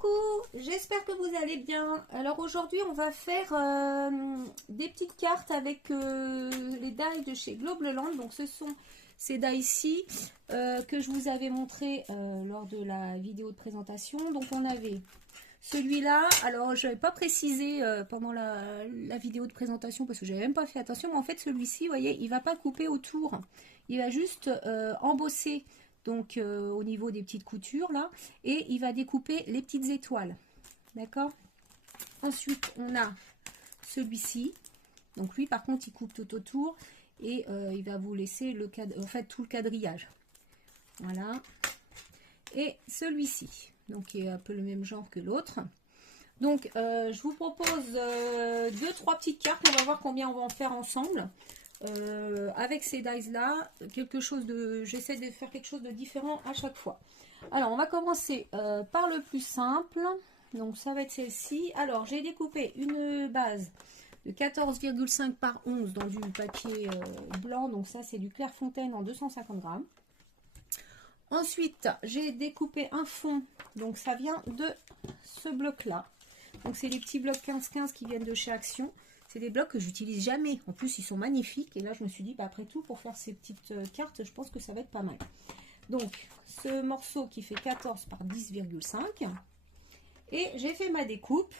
Coucou, j'espère que vous allez bien. Alors aujourd'hui on va faire des petites cartes avec les die de chez Globleland. Donc ce sont ces die-ci que je vous avais montré lors de la vidéo de présentation. Donc on avait celui-là, alors je n'avais pas précisé pendant la vidéo de présentation parce que je n'avais même pas fait attention, mais en fait celui-ci, vous voyez, il ne va pas couper autour, il va juste embosser. Donc au niveau des petites coutures là, et il va découper les petites étoiles, d'accord. Ensuite on a celui-ci, donc lui par contre il coupe tout autour et il va vous laisser le cadre, en fait tout le quadrillage, voilà. Et celui-ci, donc qui est un peu le même genre que l'autre. Donc je vous propose 2-3 petites cartes, on va voir combien on va en faire ensemble. Avec ces dies là, j'essaie de faire quelque chose de différent à chaque fois. Alors on va commencer par le plus simple, donc ça va être celle-ci. Alors j'ai découpé une base de 14,5 par 11 dans du papier blanc, donc ça c'est du Clairefontaine en 250 grammes. Ensuite j'ai découpé un fond, donc ça vient de ce bloc là, donc c'est les petits blocs 15-15 qui viennent de chez Action. C'est des blocs que j'utilise jamais. En plus, ils sont magnifiques. Et là, je me suis dit, bah, après tout, pour faire ces petites cartes, je pense que ça va être pas mal. Donc, ce morceau qui fait 14 par 10,5. Et j'ai fait ma découpe,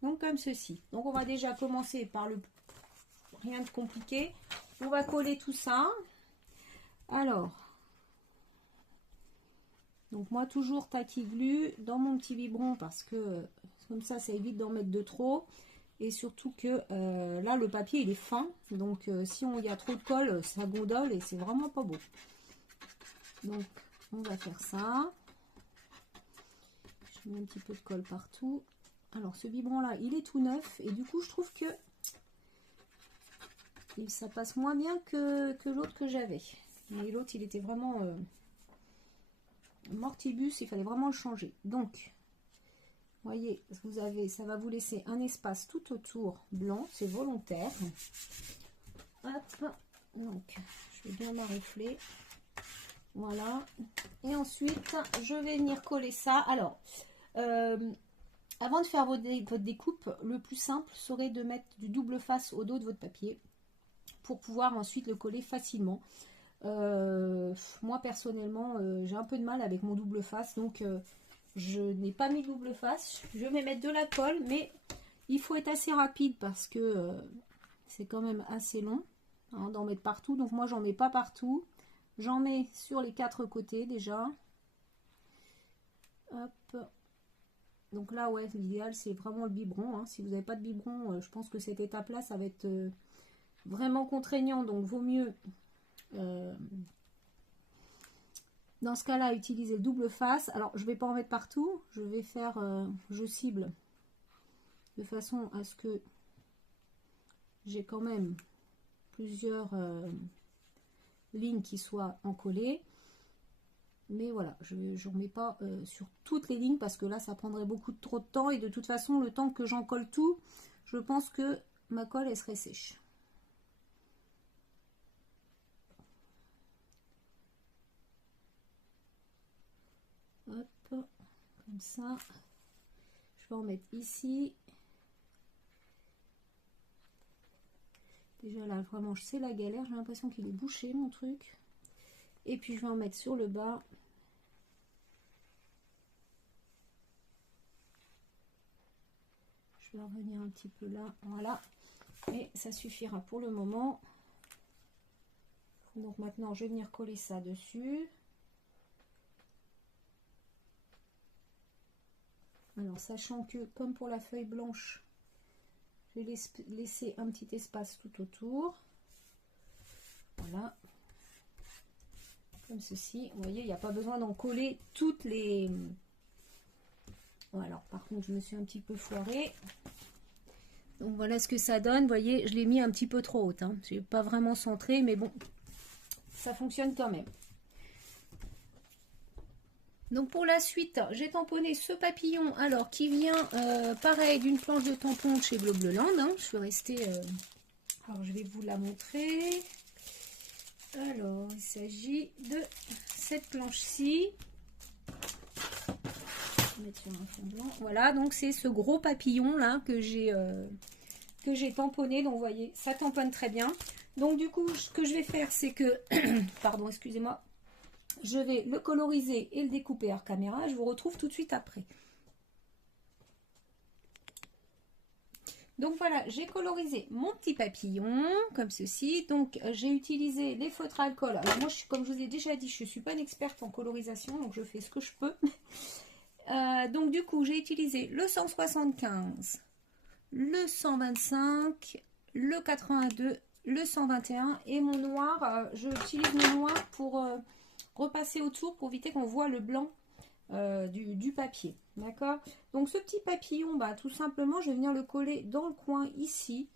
donc comme ceci. Donc, on va déjà commencer par le... Rien de compliqué. On va coller tout ça. Alors, donc moi, toujours tacky glue dans mon petit biberon parce que comme ça évite d'en mettre de trop. Et surtout que là, le papier, il est fin. Donc, si il y a trop de colle, ça gondole et c'est vraiment pas beau. Donc, on va faire ça. Je mets un petit peu de colle partout. Alors, ce biberon-là, il est tout neuf. Et du coup, je trouve que ça passe moins bien que l'autre que j'avais. Mais l'autre, il était vraiment mortibus. Il fallait vraiment le changer. Donc... voyez, ça va vous laisser un espace tout autour blanc, c'est volontaire. Hop, donc je vais bien m'arrêter. Voilà. Et ensuite, je vais venir coller ça. Alors, avant de faire votre découpe, le plus simple serait de mettre du double face au dos de votre papier pour pouvoir ensuite le coller facilement. Moi, personnellement, j'ai un peu de mal avec mon double face, donc... je n'ai pas mis double face, je vais mettre de la colle, mais il faut être assez rapide parce que c'est quand même assez long hein, d'en mettre partout. Donc moi j'en mets pas partout, j'en mets sur les 4 côtés déjà. Hop. Donc là ouais, l'idéal c'est vraiment le biberon hein. Si vous n'avez pas de biberon, je pense que cette étape là ça va être vraiment contraignant, donc vaut mieux dans ce cas-là, utiliser le double face. Alors, je ne vais pas en mettre partout. Je vais faire, je cible de façon à ce que j'ai quand même plusieurs lignes qui soient encollées. Mais voilà, je n'en mets pas sur toutes les lignes parce que là, ça prendrait beaucoup trop de temps. Et de toute façon, le temps que j'encolle tout, je pense que ma colle, elle serait sèche. Hop, comme ça. Je vais en mettre ici. Déjà là, vraiment, c'est la galère. J'ai l'impression qu'il est bouché, mon truc. Et puis, je vais en mettre sur le bas. Je vais revenir un petit peu là. Voilà. Et ça suffira pour le moment. Donc, maintenant, je vais venir coller ça dessus. Alors, sachant que, comme pour la feuille blanche, je vais laisser un petit espace tout autour. Voilà. Comme ceci. Vous voyez, il n'y a pas besoin d'en coller toutes les... Bon, alors, par contre, je me suis un petit peu foirée. Donc, voilà ce que ça donne. Vous voyez, je l'ai mis un petit peu trop haute. Hein. Je n'ai pas vraiment centré, mais bon, ça fonctionne quand même. Donc pour la suite, j'ai tamponné ce papillon, alors qui vient pareil d'une planche de tampon de chez Globleland. Hein. Je suis restée, alors je vais vous la montrer. Alors il s'agit de cette planche-ci. mettre sur un fond blanc. Voilà, donc c'est ce gros papillon là que j'ai tamponné. Donc vous voyez, ça tamponne très bien. Donc du coup, ce que je vais faire, c'est que, pardon, excusez-moi, je vais le coloriser et le découper hors caméra. Je vous retrouve tout de suite après. Donc voilà, j'ai colorisé mon petit papillon comme ceci. Donc j'ai utilisé les feutres alcool. Alors moi, comme je vous ai déjà dit, je ne suis pas une experte en colorisation, donc je fais ce que je peux. Donc du coup, j'ai utilisé le 175, le 125, le 82, le 121 et mon noir. J'utilise mon noir pour repasser autour pour éviter qu'on voit le blanc du papier. D'accord? Donc ce petit papillon, bah, tout simplement, je vais venir le coller dans le coin ici,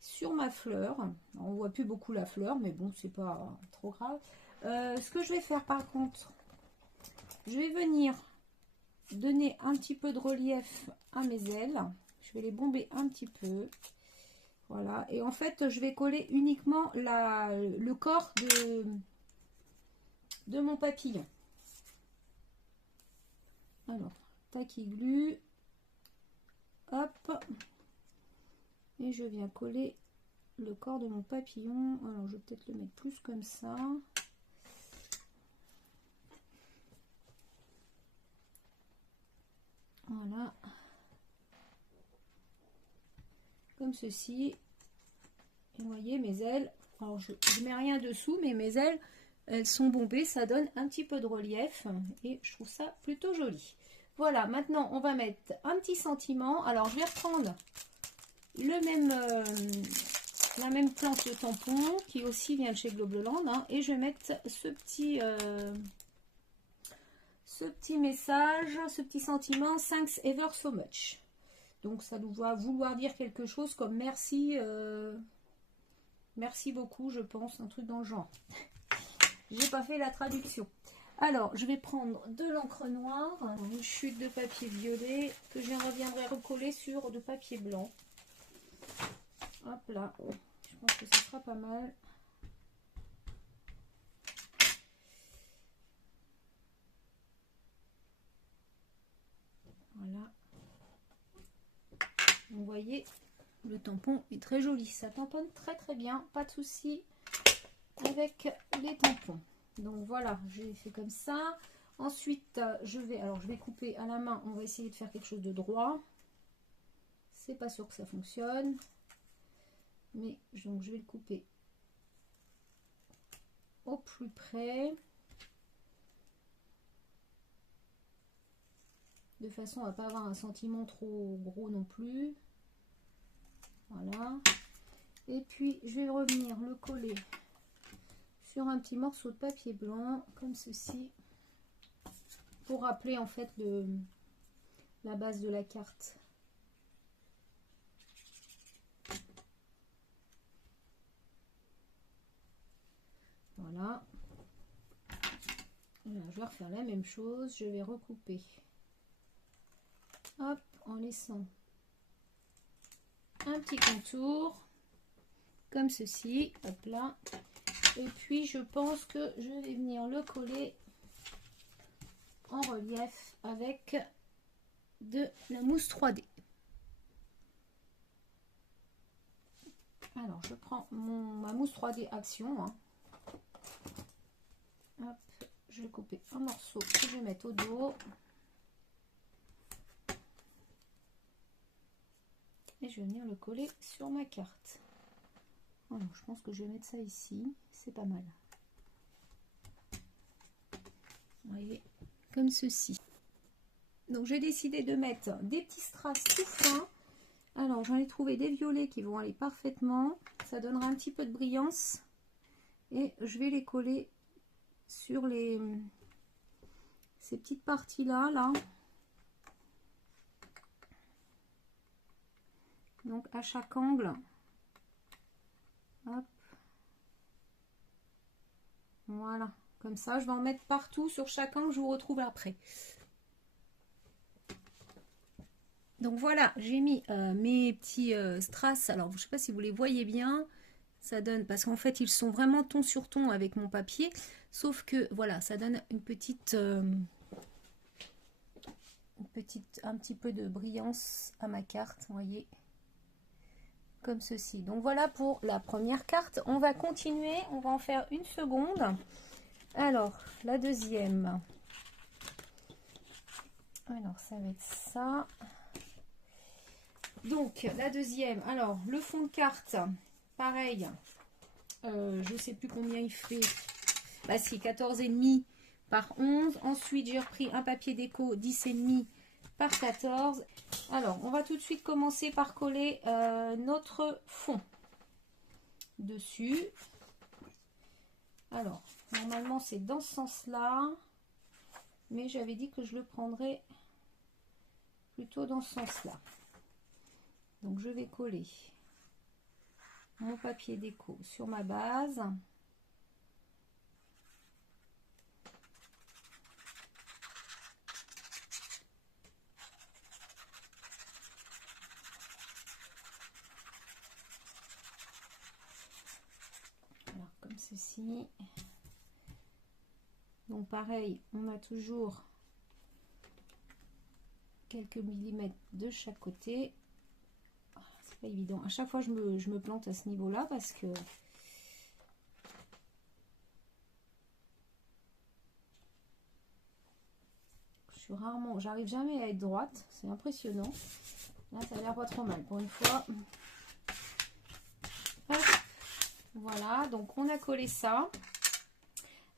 sur ma fleur. Alors, on voit plus beaucoup la fleur, mais bon, c'est pas trop grave. Ce que je vais faire par contre, je vais venir donner un petit peu de relief à mes ailes. Je vais les bomber un petit peu. Voilà. Et en fait, je vais coller uniquement le corps de mon papillon. Alors, tacky glue. Hop. Et je viens coller le corps de mon papillon. Alors, je vais peut-être le mettre plus comme ça. Voilà. Comme ceci. Et vous voyez mes ailes. Alors, je ne mets rien dessous, mais mes ailes, elles sont bombées. Ça donne un petit peu de relief. Et je trouve ça plutôt joli. Voilà, maintenant, on va mettre un petit sentiment. Alors, je vais reprendre la même plante de tampon qui aussi vient de chez Globleland. Hein, et je vais mettre ce petit message, ce petit sentiment, thanks ever so much. Donc ça doit vouloir dire quelque chose comme merci, merci beaucoup, je pense, un truc dans le genre. J'ai pas fait la traduction. Alors, je vais prendre de l'encre noire, une chute de papier violet que je reviendrai recoller sur de papier blanc. Hop là, je pense que ce sera pas mal. Voilà. Vous voyez, le tampon est très joli. Ça tamponne très très bien. Pas de souci avec les tampons. Donc voilà, j'ai fait comme ça. Ensuite, je vais couper à la main. On va essayer de faire quelque chose de droit. C'est pas sûr que ça fonctionne. Mais donc, je vais le couper au plus près. De façon à pas avoir un sentiment trop gros non plus. Voilà. Et puis, je vais revenir le coller sur un petit morceau de papier blanc, comme ceci, pour rappeler en fait la base de la carte. Voilà. Là, je vais refaire la même chose. Je vais recouper. Hop, en laissant un petit contour, comme ceci. Hop là. Et puis, je pense que je vais venir le coller en relief avec de la mousse 3D. Alors, je prends ma mousse 3D Action. Hein. Hop, je vais couper un morceau que je vais mettre au dos. Et je vais venir le coller sur ma carte. Alors, je pense que je vais mettre ça ici. C'est pas mal. Vous voyez, comme ceci. Donc, j'ai décidé de mettre des petits strass tout fins. Alors, j'en ai trouvé des violets qui vont aller parfaitement. Ça donnera un petit peu de brillance. Et je vais les coller sur ces petites parties-là. Là. Donc, à chaque angle. Hop. Voilà. Comme ça, je vais en mettre partout sur chaque angle. Je vous retrouve après. Donc voilà, j'ai mis mes petits strass. Alors, je ne sais pas si vous les voyez bien. Ça donne, parce qu'en fait, ils sont vraiment ton sur ton avec mon papier. Sauf que, voilà, ça donne une petite un petit peu de brillance à ma carte, vous voyez, comme ceci. Donc voilà pour la première carte. On va continuer, on va en faire une seconde. Alors, la deuxième. Alors, ça va être ça. Donc, la deuxième. Alors, le fond de carte, pareil. Je ne sais plus combien il fait. Bah si, 14,5 par 11. Ensuite, j'ai repris un papier déco 10,5 par 14. Alors, on va tout de suite commencer par coller notre fond dessus. Alors, normalement, c'est dans ce sens-là. Mais j'avais dit que je le prendrais plutôt dans ce sens-là. Donc, je vais coller mon papier déco sur ma base. Alors, comme ceci. Donc, pareil, on a toujours quelques millimètres de chaque côté. C'est pas évident. À chaque fois, je me plante à ce niveau-là parce que j'arrive jamais à être droite. C'est impressionnant. Là, ça a l'air pas trop mal pour une fois. Hop. Voilà, donc on a collé ça.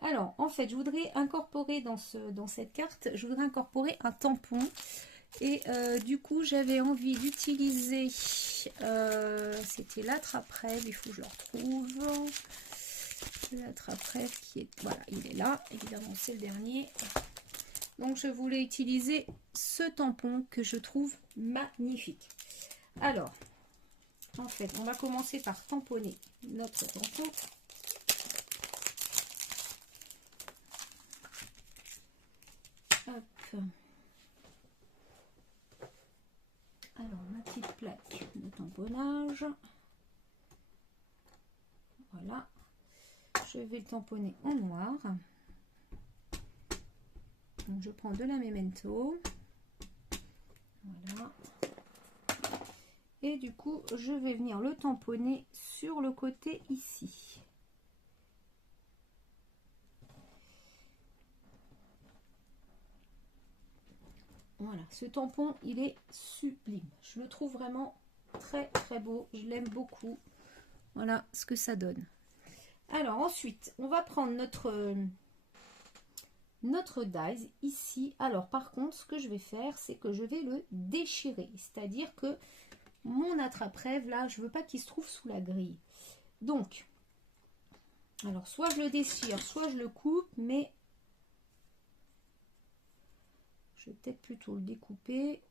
Alors, en fait, je voudrais incorporer dans cette carte, je voudrais incorporer un tampon. Et du coup, j'avais envie d'utiliser, c'était l'attrape-rêve, il faut que je le retrouve. L'attrape-rêve qui est, voilà, il est là, évidemment, c'est le dernier. Donc, je voulais utiliser ce tampon que je trouve magnifique. Alors, en fait, on va commencer par tamponner notre tampon. Hop. Alors, ma petite plaque de tamponnage. Voilà. Je vais le tamponner en noir. Donc, je prends de la Memento. Voilà. Et du coup, je vais venir le tamponner sur le côté ici. Voilà, ce tampon, il est sublime. Je le trouve vraiment très très beau. Je l'aime beaucoup. Voilà ce que ça donne. Alors ensuite, on va prendre notre dies ici. Alors par contre, ce que je vais faire, c'est que je vais le déchirer. C'est-à-dire que mon attrape-rêve, là, je veux pas qu'il se trouve sous la grille. Donc, alors soit je le déchire, soit je le coupe, mais je vais peut-être plutôt le découper,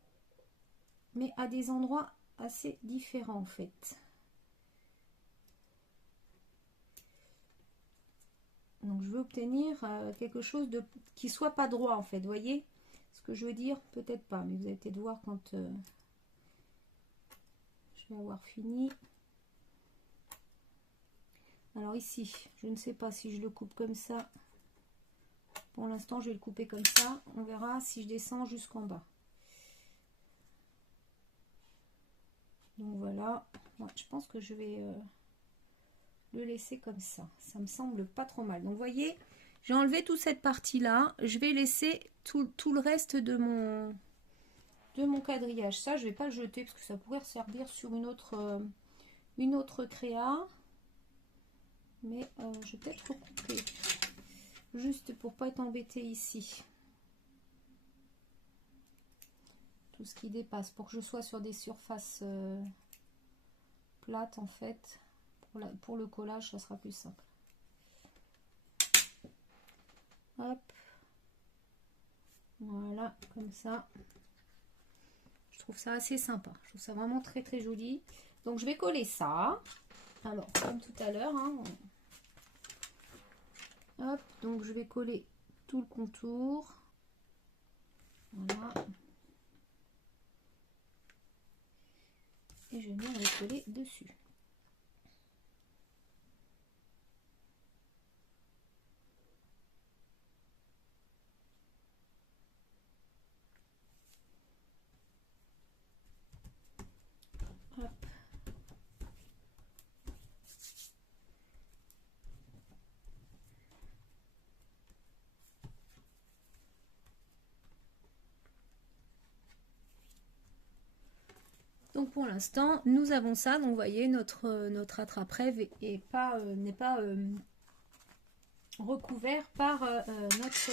mais à des endroits assez différents en fait. Donc je veux obtenir quelque chose qui soit pas droit en fait, vous voyez ce que je veux dire? Peut-être pas, mais vous allez peut-être voir quand je vais avoir fini. Alors ici, je ne sais pas si je le coupe comme ça. Pour l'instant, je vais le couper comme ça. On verra si je descends jusqu'en bas. Donc voilà. Ouais, je pense que je vais le laisser comme ça. Ça me semble pas trop mal. Donc vous voyez, j'ai enlevé toute cette partie-là. Je vais laisser tout le reste de mon quadrillage. Ça, je vais pas le jeter parce que ça pourrait servir sur une autre créa. Mais je vais peut-être recouper. Juste pour pas être embêté ici. Tout ce qui dépasse. Pour que je sois sur des surfaces plates en fait. Pour le collage, ça sera plus simple. Hop. Voilà, comme ça. Je trouve ça assez sympa. Je trouve ça vraiment très très joli. Donc je vais coller ça. Alors, comme tout à l'heure. Hein, hop, donc je vais coller tout le contour. Voilà. Et je viens le coller dessus. Donc pour l'instant, nous avons ça. Donc vous voyez, notre attrape-rêve n'est pas recouvert par notre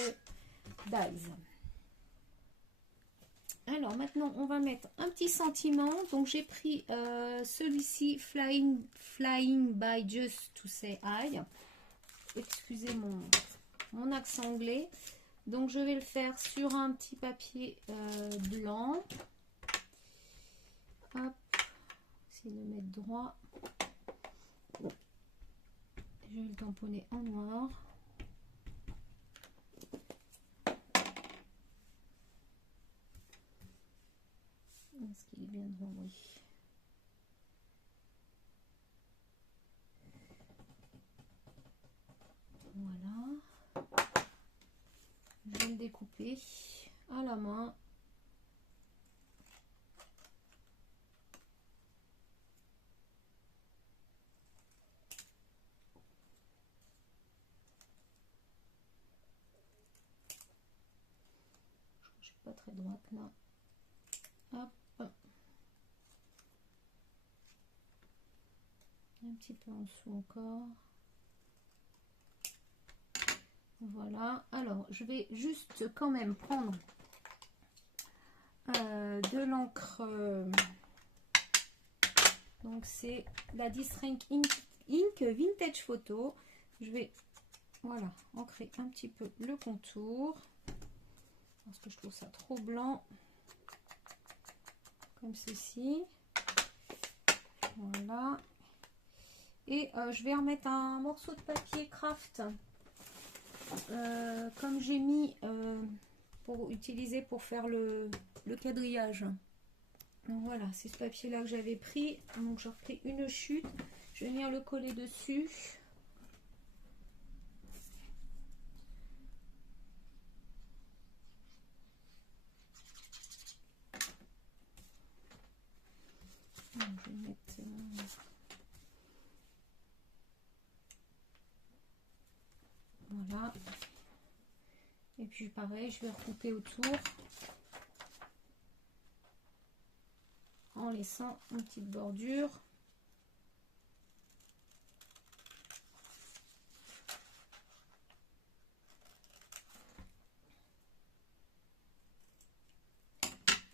dies. Alors maintenant, on va mettre un petit sentiment. Donc j'ai pris celui-ci, Flying by Just to Say Hi. Excusez mon accent anglais. Donc je vais le faire sur un petit papier blanc. Hop, essayer de le mettre droit. Je vais le tamponner en noir. Est-ce qu'il est bien droit? Oui. Voilà. Je vais le découper à la main. Je suis pas très droite là. Hop. Un petit peu en dessous encore. Voilà. Alors, je vais juste quand même prendre de l'encre. Donc, c'est la Distress Ink Vintage Photo. Je vais, voilà, ancrer un petit peu le contour. Parce que je trouve ça trop blanc. Comme ceci. Voilà. Et je vais remettre un morceau de papier craft. Comme j'ai mis pour utiliser pour faire le quadrillage. Donc voilà, c'est ce papier là que j'avais pris. Donc j'ai repris une chute. Je vais venir le coller dessus. Donc, je vais mettre voilà. Et puis pareil, je vais recouper autour en laissant une petite bordure.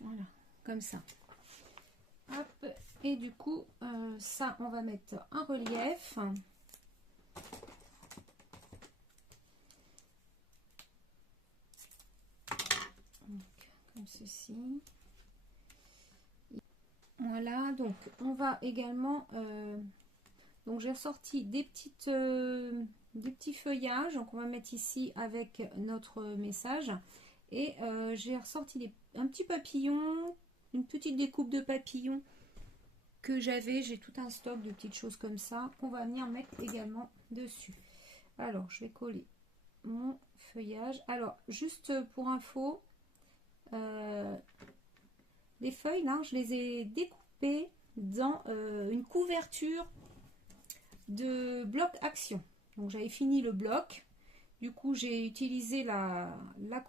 Voilà, comme ça. Hop, et du coup, ça, on va mettre un relief. Donc, comme ceci. Voilà, donc on va également donc j'ai ressorti des petits feuillages, donc on va mettre ici avec notre message, et j'ai ressorti un petit papillon, une petite découpe de papillon que j'ai tout un stock de petites choses comme ça qu'on va venir mettre également dessus. Alors je vais coller mon feuillage. Alors juste pour info, les feuilles là, je les ai découpées dans une couverture de bloc action. Donc j'avais fini le bloc, du coup j'ai utilisé la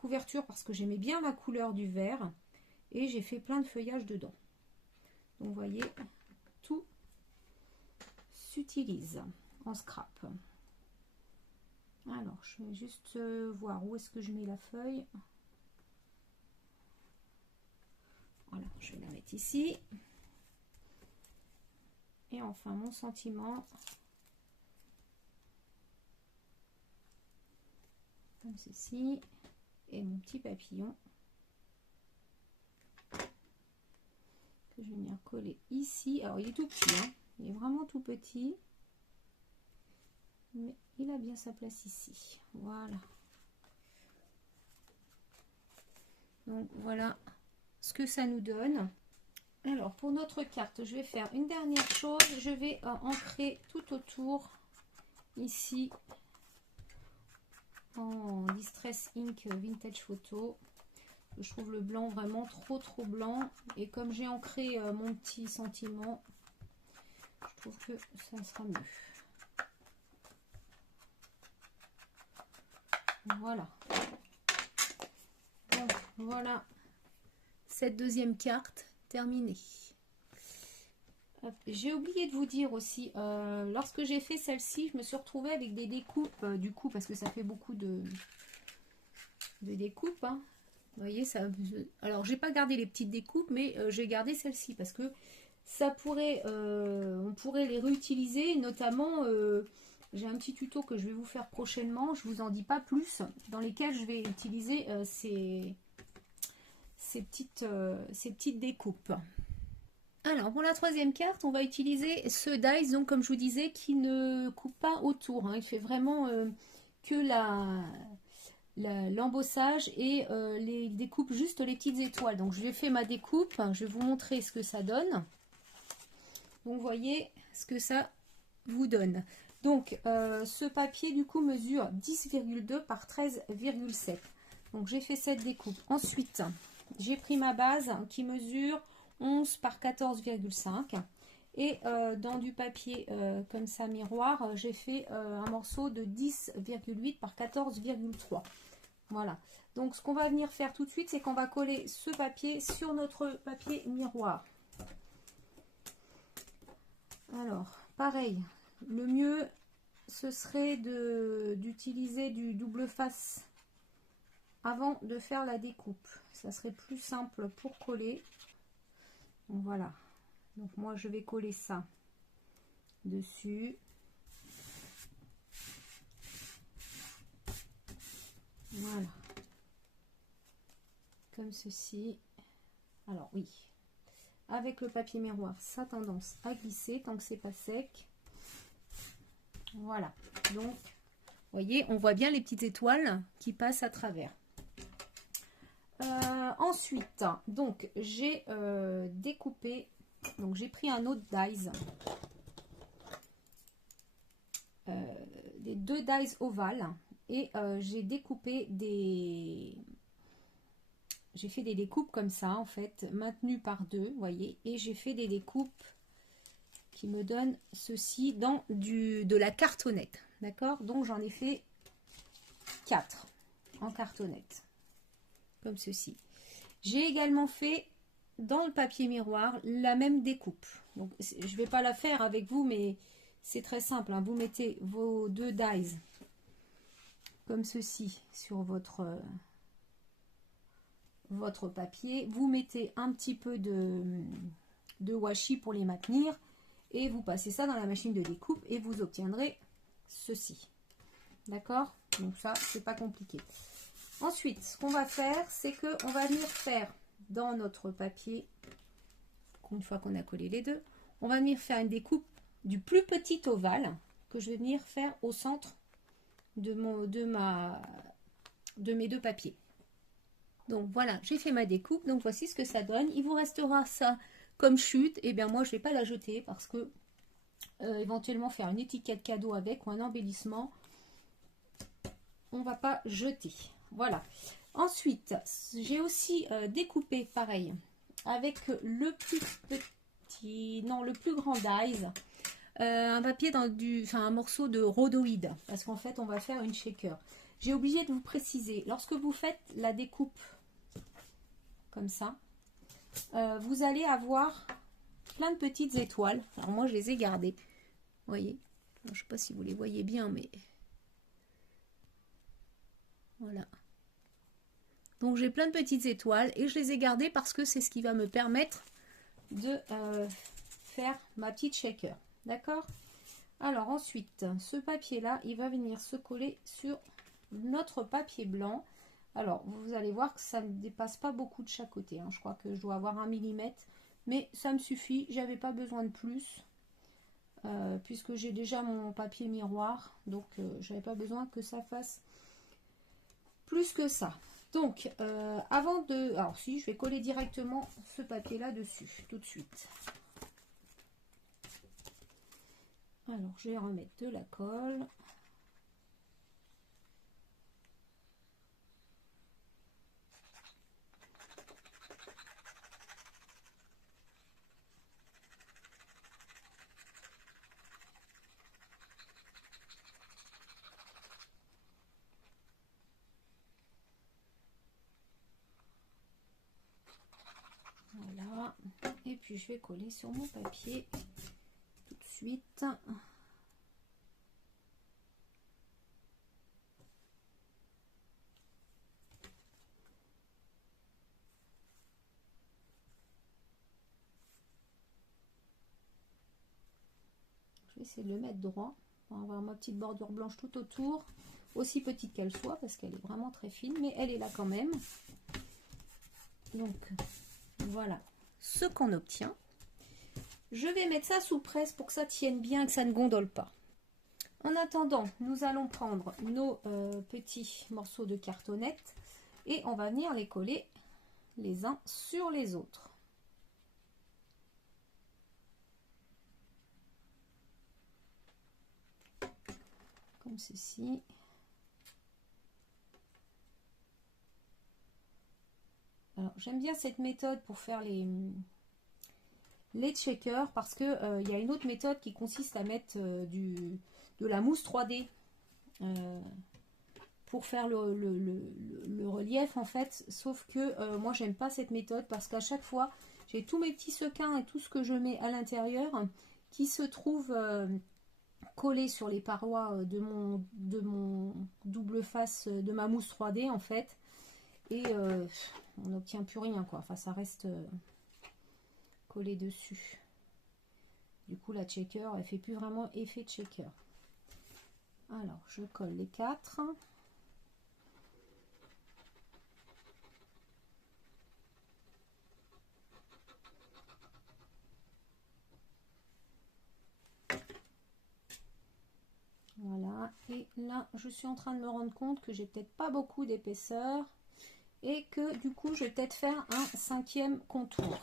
couverture parce que j'aimais bien la couleur du vert et j'ai fait plein de feuillages dedans. Donc vous voyez, tout s'utilise en scrap. Alors je vais juste voir où est-ce que je mets la feuille. Voilà, je vais la mettre ici. Et enfin mon sentiment. Comme ceci. Et mon petit papillon. Que je vais venir coller ici. Alors il est tout petit, hein. Il est vraiment tout petit. Mais il a bien sa place ici. Voilà. Donc voilà ce que ça nous donne. Alors pour notre carte, je vais faire une dernière chose. Je vais ancrer tout autour ici en Distress Ink Vintage Photo. Je trouve le blanc vraiment trop blanc, et comme j'ai ancré mon petit sentiment, je trouve que ça sera mieux. Voilà. Donc voilà cette deuxième carte terminée. J'ai oublié de vous dire aussi, lorsque j'ai fait celle-ci, je me suis retrouvée avec des découpes, du coup, parce que ça fait beaucoup de découpes. Hein. Vous voyez, ça. Alors, j'ai pas gardé les petites découpes, mais j'ai gardé celle-ci parce que ça pourrait, on pourrait les réutiliser, notamment. J'ai un petit tuto que je vais vous faire prochainement, je vous en dis pas plus, dans lesquels je vais utiliser ces petites découpes. Alors, pour la troisième carte, on va utiliser ce dice, donc comme je vous disais, qui ne coupe pas autour. Hein. Il fait vraiment que l'embossage et il découpe juste les petites étoiles. Donc, je vais faire ma découpe. Je vais vous montrer ce que ça donne. Donc, vous voyez ce que ça vous donne. Donc, ce papier, du coup, mesure 10,2 par 13,7. Donc, j'ai fait cette découpe. Ensuite, j'ai pris ma base qui mesure 11 par 14,5 et dans du papier comme ça miroir, j'ai fait un morceau de 10,8 par 14,3. Voilà. Donc ce qu'on va venir faire tout de suite, c'est qu'on va coller ce papier sur notre papier miroir. Alors, pareil, le mieux, ce serait d'utiliser du double face avant de faire la découpe. Ça serait plus simple pour coller. Donc, voilà. Donc moi je vais coller ça dessus. Voilà. Comme ceci. Alors oui. Avec le papier miroir, ça a tendance à glisser tant que c'est pas sec. Voilà. Donc, vous voyez, on voit bien les petites étoiles qui passent à travers. Ensuite, donc j'ai découpé. Donc j'ai pris un autre dies, des deux dies ovales et j'ai découpé j'ai fait des découpes comme ça en fait, maintenues par deux, vous voyez, et j'ai fait des découpes qui me donnent ceci dans de la cartonnette, d'accord. Donc j'en ai fait 4 en cartonnette, comme ceci. J'ai également fait dans le papier miroir la même découpe. Donc je vais pas la faire avec vous, mais c'est très simple. Hein. Vous mettez vos deux dies comme ceci sur votre papier. Vous mettez un petit peu de washi pour les maintenir et vous passez ça dans la machine de découpe et vous obtiendrez ceci. D'accord? Donc ça, c'est pas compliqué. Ensuite, ce qu'on va faire, c'est que on va venir faire dans notre papier, une fois qu'on a collé les deux, on va venir faire une découpe du plus petit ovale que je vais venir faire au centre de mes deux papiers. Donc voilà, j'ai fait ma découpe, donc voici ce que ça donne. Il vous restera ça comme chute, et bien moi je ne vais pas la jeter parce que éventuellement faire une étiquette cadeau avec ou un embellissement, on ne va pas jeter. Voilà. Ensuite, j'ai aussi découpé pareil avec le plus grand dies, un papier un morceau de rhodoïde, parce qu'en fait on va faire une shaker. J'ai oublié de vous préciser, lorsque vous faites la découpe comme ça, vous allez avoir plein de petites étoiles. Alors moi je les ai gardées, vous voyez. Alors, je ne sais pas si vous les voyez bien, mais voilà. Donc j'ai plein de petites étoiles et je les ai gardées parce que c'est ce qui va me permettre de faire ma petite shaker. D'accord? Alors ensuite, ce papier là, il va venir se coller sur notre papier blanc. Alors vous allez voir que ça ne dépasse pas beaucoup de chaque côté. Hein. Je crois que je dois avoir 1 mm, mais ça me suffit. J'avais pas besoin de plus. Puisque j'ai déjà mon papier miroir, donc j'avais pas besoin que ça fasse plus que ça. Donc avant de... Alors si, je vais coller directement ce papier là dessus tout de suite. Alors je vais remettre de la colle. Voilà. Voilà. Et puis je vais coller sur mon papier tout de suite. Je vais essayer de le mettre droit. On va avoir ma petite bordure blanche tout autour, aussi petite qu'elle soit, parce qu'elle est vraiment très fine, mais elle est là quand même. Donc voilà ce qu'on obtient. Je vais mettre ça sous presse pour que ça tienne bien, que ça ne gondole pas. En attendant, nous allons prendre nos petits morceaux de cartonnette et on va venir les coller les uns sur les autres. Comme ceci. Alors j'aime bien cette méthode pour faire les checkers parce que il y a une autre méthode qui consiste à mettre de la mousse 3D pour faire le relief en fait, sauf que moi j'aime pas cette méthode parce qu'à chaque fois j'ai tous mes petits sequins et tout ce que je mets à l'intérieur qui se trouve collé sur les parois de mon double face de ma mousse 3D en fait, et on n'obtient plus rien quoi, enfin ça reste collé dessus. Du coup la checker elle fait plus vraiment effet de checker. Alors je colle les 4. Voilà, et là je suis en train de me rendre compte que j'ai peut-être pas beaucoup d'épaisseur et que du coup je vais peut-être faire un 5e contour.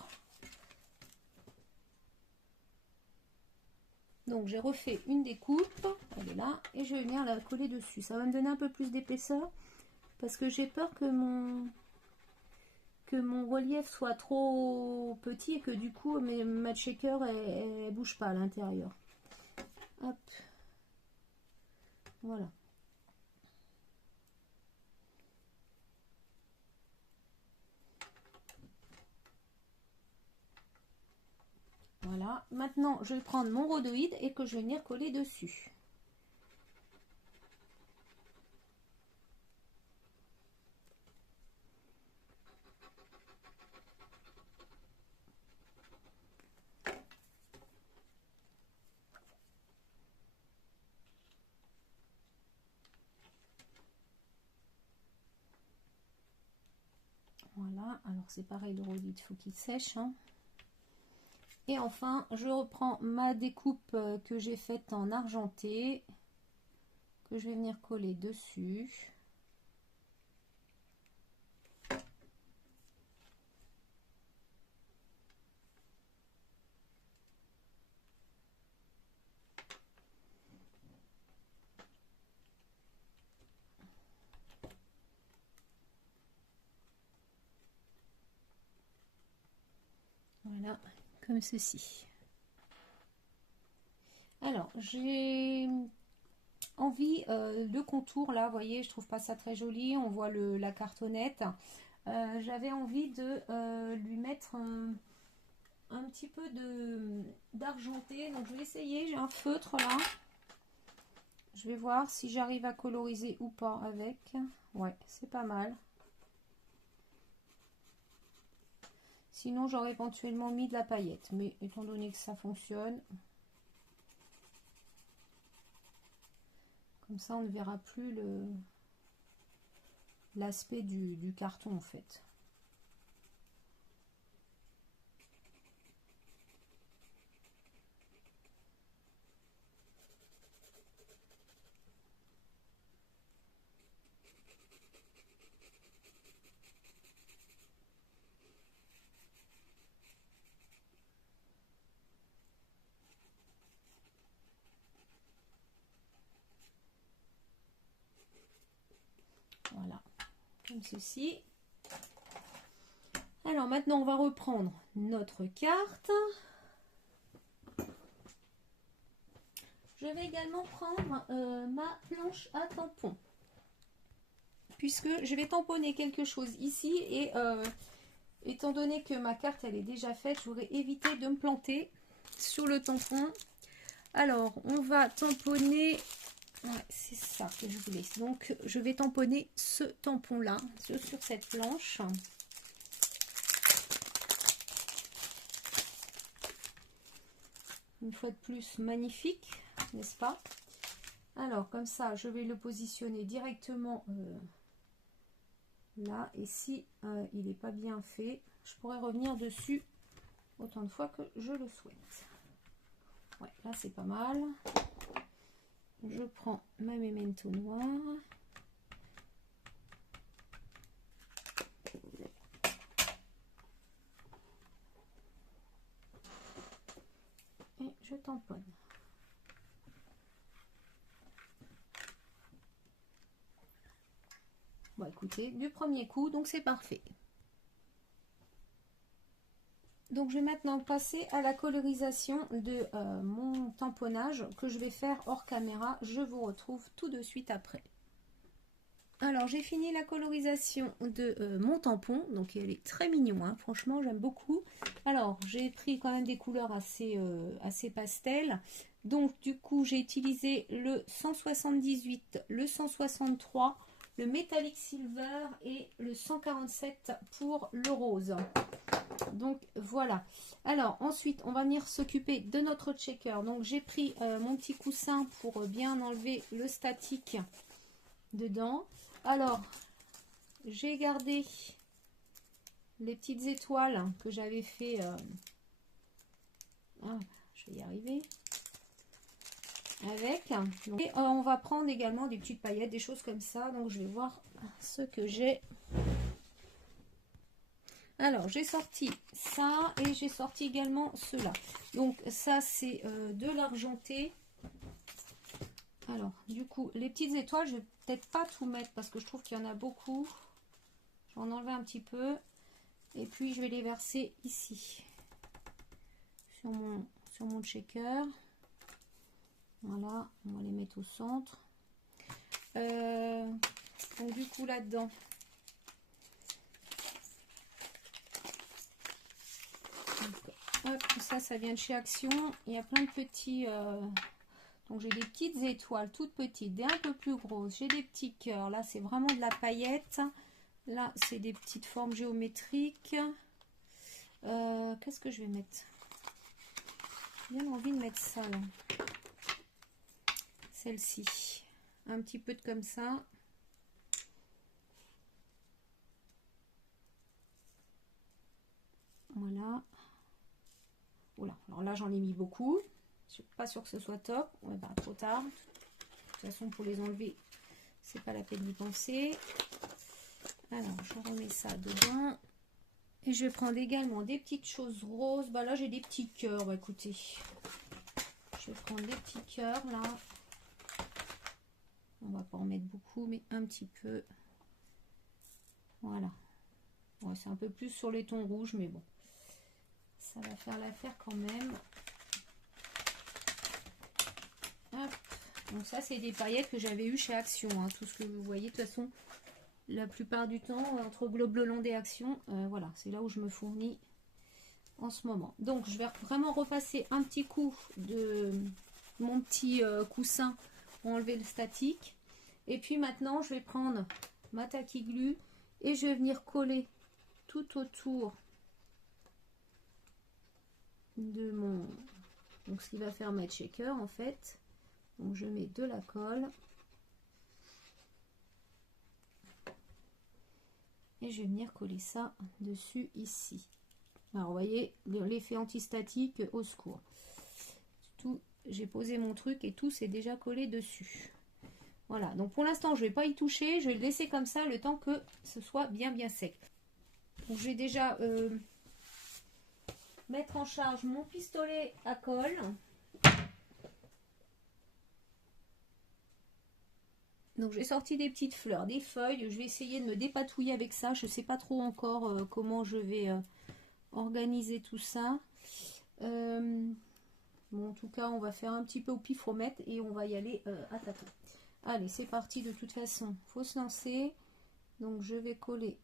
Donc j'ai refait une découpe, elle est là, et je vais venir la coller dessus. Ça va me donner un peu plus d'épaisseur parce que j'ai peur que mon relief soit trop petit et que du coup ma shaker elle bouge pas à l'intérieur. Hop. Voilà. Voilà. Maintenant, je vais prendre mon rhodoïde et que je vais venir coller dessus. Voilà, alors c'est pareil, le rhodoïde, il faut qu'il sèche. Hein. Et enfin, je reprends ma découpe que j'ai faite en argenté, que je vais venir coller dessus. Voilà, comme ceci. Alors, j'ai envie, le contour là, vous voyez, je trouve pas ça très joli. On voit la cartonnette. J'avais envie de lui mettre un petit peu d'argenté. Donc, je vais essayer. J'ai un feutre là. Je vais voir si j'arrive à coloriser ou pas avec. Ouais, c'est pas mal. Sinon, j'aurais éventuellement mis de la paillette. Mais étant donné que ça fonctionne, comme ça, on ne verra plus l'aspect du carton en fait. Voilà, comme ceci. Alors maintenant, on va reprendre notre carte. Je vais également prendre ma planche à tampon, puisque je vais tamponner quelque chose ici et étant donné que ma carte elle est déjà faite, je voudrais éviter de me planter sur le tampon. Alors, on va tamponner, ouais, c'est ça que je voulais. Donc, je vais tamponner ce tampon-là sur cette planche. Une fois de plus, magnifique, n'est-ce pas? Alors, comme ça, je vais le positionner directement là. Et si il n'est pas bien fait, je pourrais revenir dessus autant de fois que je le souhaite. Ouais, là, c'est pas mal. Je prends ma memento noire. Et je tamponne. Bon, écoutez, du premier coup, donc c'est parfait. Donc, je vais maintenant passer à la colorisation de mon tamponnage que je vais faire hors caméra. Je vous retrouve tout de suite après. Alors, j'ai fini la colorisation de mon tampon. Donc, il est très mignon, hein. Franchement, j'aime beaucoup. Alors, j'ai pris quand même des couleurs assez pastel. Donc, du coup, j'ai utilisé le 178, le 163, le Metallic Silver et le 147 pour le rose. Donc voilà. Alors ensuite on va venir s'occuper de notre checker. Donc j'ai pris mon petit coussin pour bien enlever le statique dedans. Alors j'ai gardé les petites étoiles que j'avais fait. Je vais y arriver. Avec. Donc, et, on va prendre également des petites paillettes, des choses comme ça. Donc je vais voir ce que j'ai. Alors, j'ai sorti ça et j'ai sorti également cela. Donc, ça, c'est de l'argenté. Alors, du coup, les petites étoiles, je vais peut-être pas tout mettre parce que je trouve qu'il y en a beaucoup. Je vais en enlever un petit peu. Et puis, je vais les verser ici. Sur mon shaker. Voilà, on va les mettre au centre. Donc, du coup, là-dedans. Hop, ça vient de chez Action. Il y a plein de petits... Donc, j'ai des petites étoiles toutes petites, des un peu plus grosses. J'ai des petits cœurs. Là, c'est vraiment de la paillette. Là, c'est des petites formes géométriques. Qu'est-ce que je vais mettre? J'ai bien envie de mettre ça, là. Celle-ci. Un petit peu de comme ça. Voilà. Oula, alors là j'en ai mis beaucoup. Je suis pas sûre que ce soit top. Ouais, bah, trop tard. De toute façon, pour les enlever, c'est pas la peine d'y penser. Alors, je remets ça dedans. Et je vais prendre également des petites choses roses. Bah là, j'ai des petits cœurs. Bah écoutez, je vais prendre des petits cœurs là. On va pas en mettre beaucoup, mais un petit peu. Voilà. Ouais, c'est un peu plus sur les tons rouges, mais bon. Ça va faire l'affaire quand même. Hop. Donc ça, c'est des paillettes que j'avais eu chez Action. Hein. Tout ce que vous voyez, de toute façon, la plupart du temps, entre Globe Land et Action, voilà, c'est là où je me fournis en ce moment. Donc, je vais vraiment repasser un petit coup de mon petit coussin pour enlever le statique. Et puis maintenant, je vais prendre ma tacky glue et je vais venir coller tout autour de mon... Donc, ce qui va faire ma shaker, en fait. Donc, je mets de la colle. Et je vais venir coller ça dessus ici. Alors, vous voyez, l'effet antistatique, au secours. Tout, j'ai posé mon truc et tout s'est déjà collé dessus. Voilà, donc pour l'instant, je ne vais pas y toucher. Je vais le laisser comme ça le temps que ce soit bien sec. Donc, je vais déjà mettre en charge mon pistolet à colle. Donc, j'ai sorti des petites fleurs, des feuilles. Je vais essayer de me dépatouiller avec ça. Je ne sais pas trop encore comment je vais organiser tout ça. Bon, en tout cas, on va faire un petit peu au pifomètre et on va y aller à tâtons. Allez, c'est parti. De toute façon, il faut se lancer. Donc, je vais coller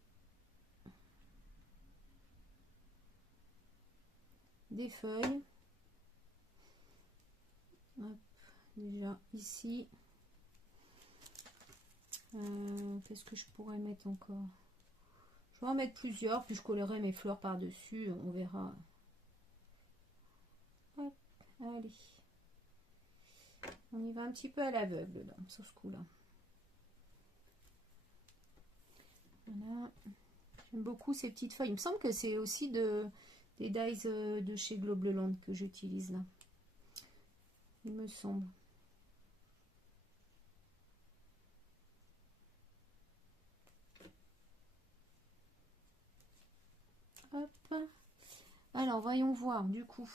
des feuilles. Hop, déjà ici. Qu'est-ce que je pourrais mettre encore? Je vais en mettre plusieurs, puis je collerai mes fleurs par-dessus, on verra. Hop, allez. On y va un petit peu à l'aveugle là, sur ce coup-là. Voilà. J'aime beaucoup ces petites feuilles. Il me semble que c'est aussi des dies de chez Globleland que j'utilise là. Il me semble. Hop. Alors, voyons voir. Du coup,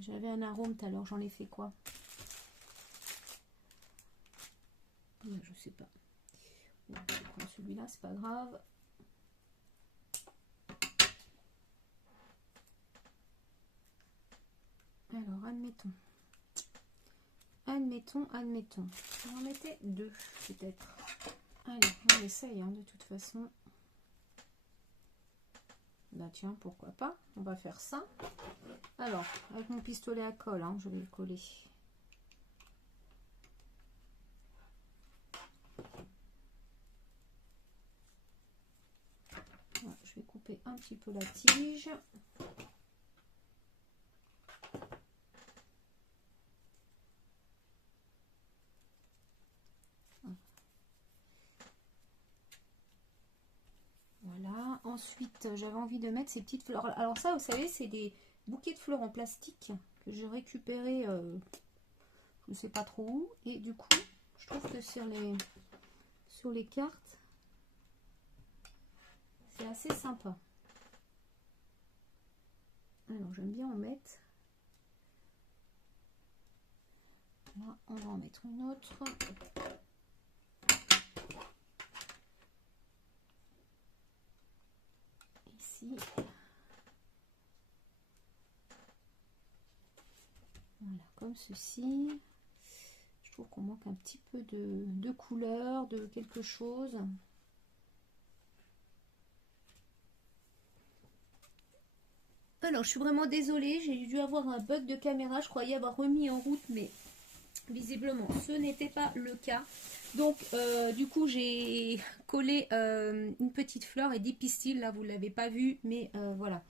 j'avais un arôme tout à l'heure. J'en ai fait quoi? Je sais pas. Bon, je prends celui-là, c'est pas grave. Alors, admettons. J'en mettais 2, peut-être. Allez, on essaye, hein, de toute façon. Bah tiens, pourquoi pas. On va faire ça. Alors, avec mon pistolet à colle, hein, je vais le coller. Voilà, je vais couper un petit peu la tige. Voilà. Ensuite, j'avais envie de mettre ces petites fleurs. Alors ça, vous savez, c'est des bouquets de fleurs en plastique que j'ai récupéré, je ne sais pas trop où. Et du coup, je trouve que sur les cartes, c'est assez sympa. Alors, j'aime bien en mettre. Là, on va en mettre une autre. Ici. Voilà, comme ceci. Je trouve qu'on manque un petit peu de couleur, de quelque chose. Alors, je suis vraiment désolée, j'ai dû avoir un bug de caméra. Je croyais avoir remis en route, mais visiblement, ce n'était pas le cas. Donc, du coup, j'ai collé une petite fleur et des pistils. Là, vous ne l'avez pas vu, mais voilà.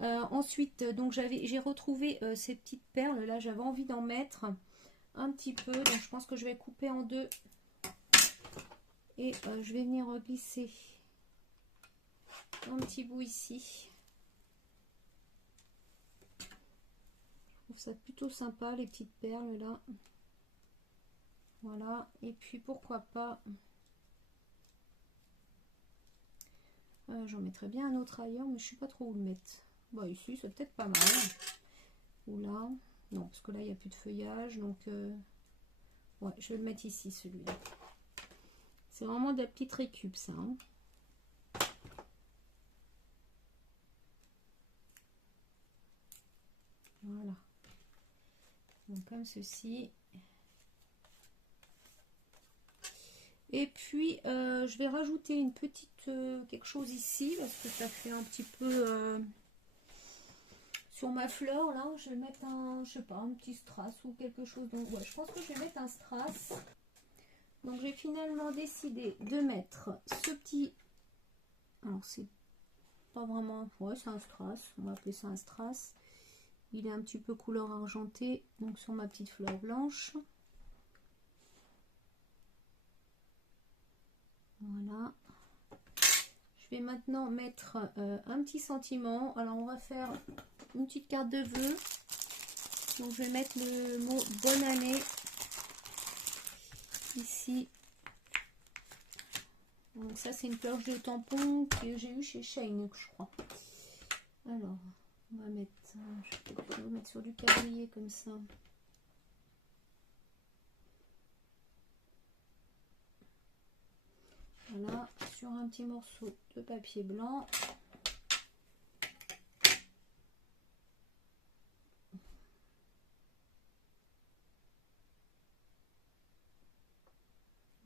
Ensuite, donc j'ai retrouvé ces petites perles. Là, j'avais envie d'en mettre un petit peu. Donc, je pense que je vais couper en deux. Et je vais venir glisser un petit bout ici. Je trouve ça plutôt sympa, les petites perles là. Voilà. Et puis, pourquoi pas... j'en mettrais bien un autre ailleurs, mais je ne sais pas trop où le mettre. Bon, ici, c'est peut-être pas mal. Ou là. Non, parce que là, il n'y a plus de feuillage. Donc, ouais, je vais le mettre ici, celui-là. C'est vraiment de la petite récup, ça. Hein. Voilà. Donc, comme ceci. Et puis, je vais rajouter une petite... quelque chose ici, parce que ça fait un petit peu... sur ma fleur, là, je vais mettre un, je sais pas, un petit strass ou quelque chose. Donc, ouais, je pense que je vais mettre un strass. Donc, j'ai finalement décidé de mettre ce petit... Alors, c'est pas vraiment... Ouais, c'est un strass. On va appeler ça un strass. Il est un petit peu couleur argentée. Donc, sur ma petite fleur blanche. Voilà. Je vais maintenant mettre un petit sentiment. Alors, on va faire une petite carte de vœux. Donc, je vais mettre le mot bonne année ici. Donc, ça, c'est une cloche de tampon que j'ai eu chez Shane, je crois. Alors, on va mettre, je vais peut-être le mettre sur du quadrillé comme ça. Voilà, sur un petit morceau de papier blanc.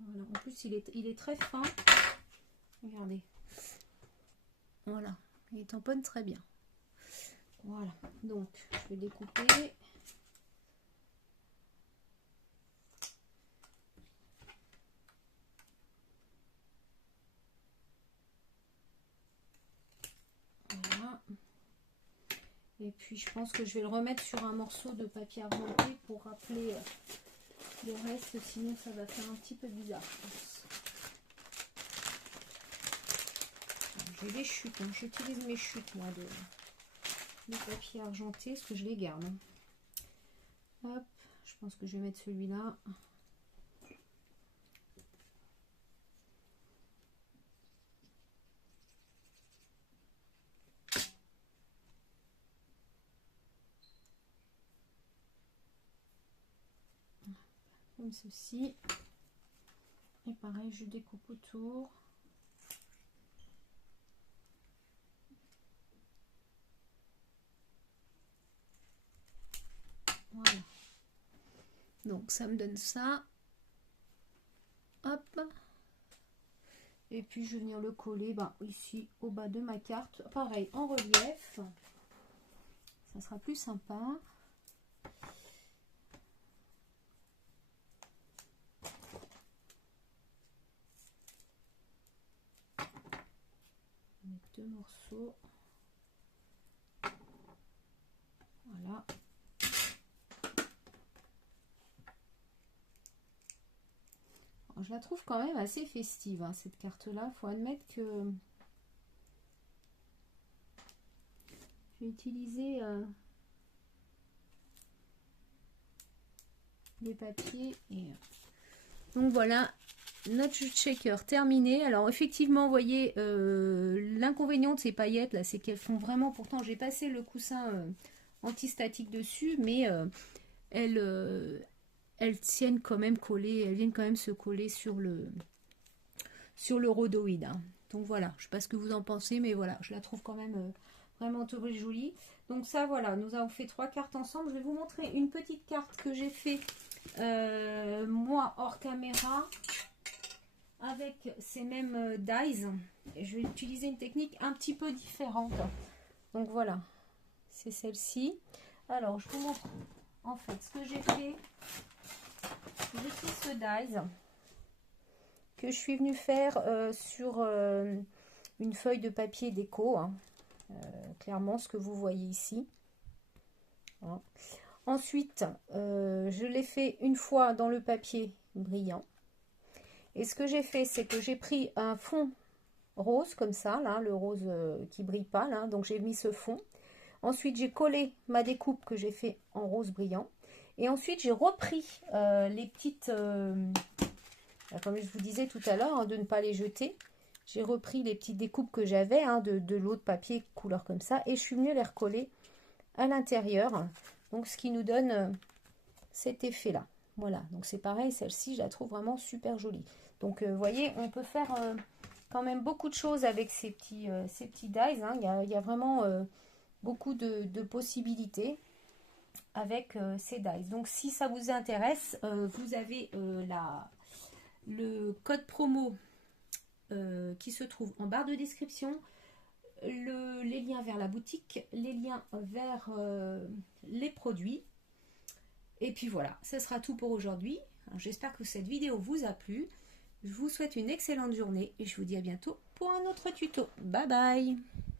Voilà, en plus il est très fin. Regardez. Voilà, Il tamponne très bien. Voilà, donc je vais découper. Voilà. Et puis je pense que je vais le remettre sur un morceau de papier argenté pour rappeler le reste, sinon ça va faire un petit peu bizarre, je pense. J'ai les chutes, hein. J'utilise mes chutes moi de papier argenté, parce que je les garde. Hop, je pense que je vais mettre celui-là. Comme ceci. Et pareil, je découpe autour. Voilà. Donc ça me donne ça. Hop. Et puis je vais venir le coller ici au bas de ma carte. Pareil, en relief. Ça sera plus sympa. Deux morceaux. Voilà. Alors, je la trouve quand même assez festive, hein, cette carte-là. Il faut admettre que j'ai utilisé les papiers. Donc voilà, notre jute shaker terminé. Alors effectivement, vous voyez, l'inconvénient de ces paillettes là, c'est qu'elles font vraiment, pourtant j'ai passé le coussin antistatique dessus, mais elles tiennent quand même collées, elles viennent quand même se coller sur le rhodoïde, hein. Donc voilà, je sais pas ce que vous en pensez, mais voilà, je la trouve quand même vraiment très jolie. Donc ça, voilà, nous avons fait 3 cartes ensemble. Je vais vous montrer une petite carte que j'ai fait moi hors caméra avec ces mêmes dies. Et je vais utiliser une technique un petit peu différente. Donc voilà, c'est celle-ci. Alors je vous montre en fait ce que j'ai fait. J'ai pris ce dies que je suis venue faire sur une feuille de papier déco, hein. Clairement ce que vous voyez ici. Voilà. Ensuite, je l'ai fait une fois dans le papier brillant. Et ce que j'ai fait, c'est que j'ai pris un fond rose comme ça, là, le rose qui brille pas, là. Donc j'ai mis ce fond. Ensuite, j'ai collé ma découpe que j'ai fait en rose brillant. Et ensuite, j'ai repris les petites, comme je vous disais tout à l'heure, hein, de ne pas les jeter. J'ai repris les petites découpes que j'avais, hein, de l'autre papier couleur comme ça. Et je suis venue les recoller à l'intérieur. Donc, ce qui nous donne cet effet-là. Voilà, donc c'est pareil, celle-ci, je la trouve vraiment super jolie. Donc, vous voyez, on peut faire quand même beaucoup de choses avec ces petits dies, hein. Il y a vraiment beaucoup de possibilités avec ces dies. Donc, si ça vous intéresse, vous avez le code promo qui se trouve en barre de description, les liens vers la boutique, les liens vers les produits. Et puis voilà, ce sera tout pour aujourd'hui. J'espère que cette vidéo vous a plu. Je vous souhaite une excellente journée et je vous dis à bientôt pour un autre tuto. Bye bye!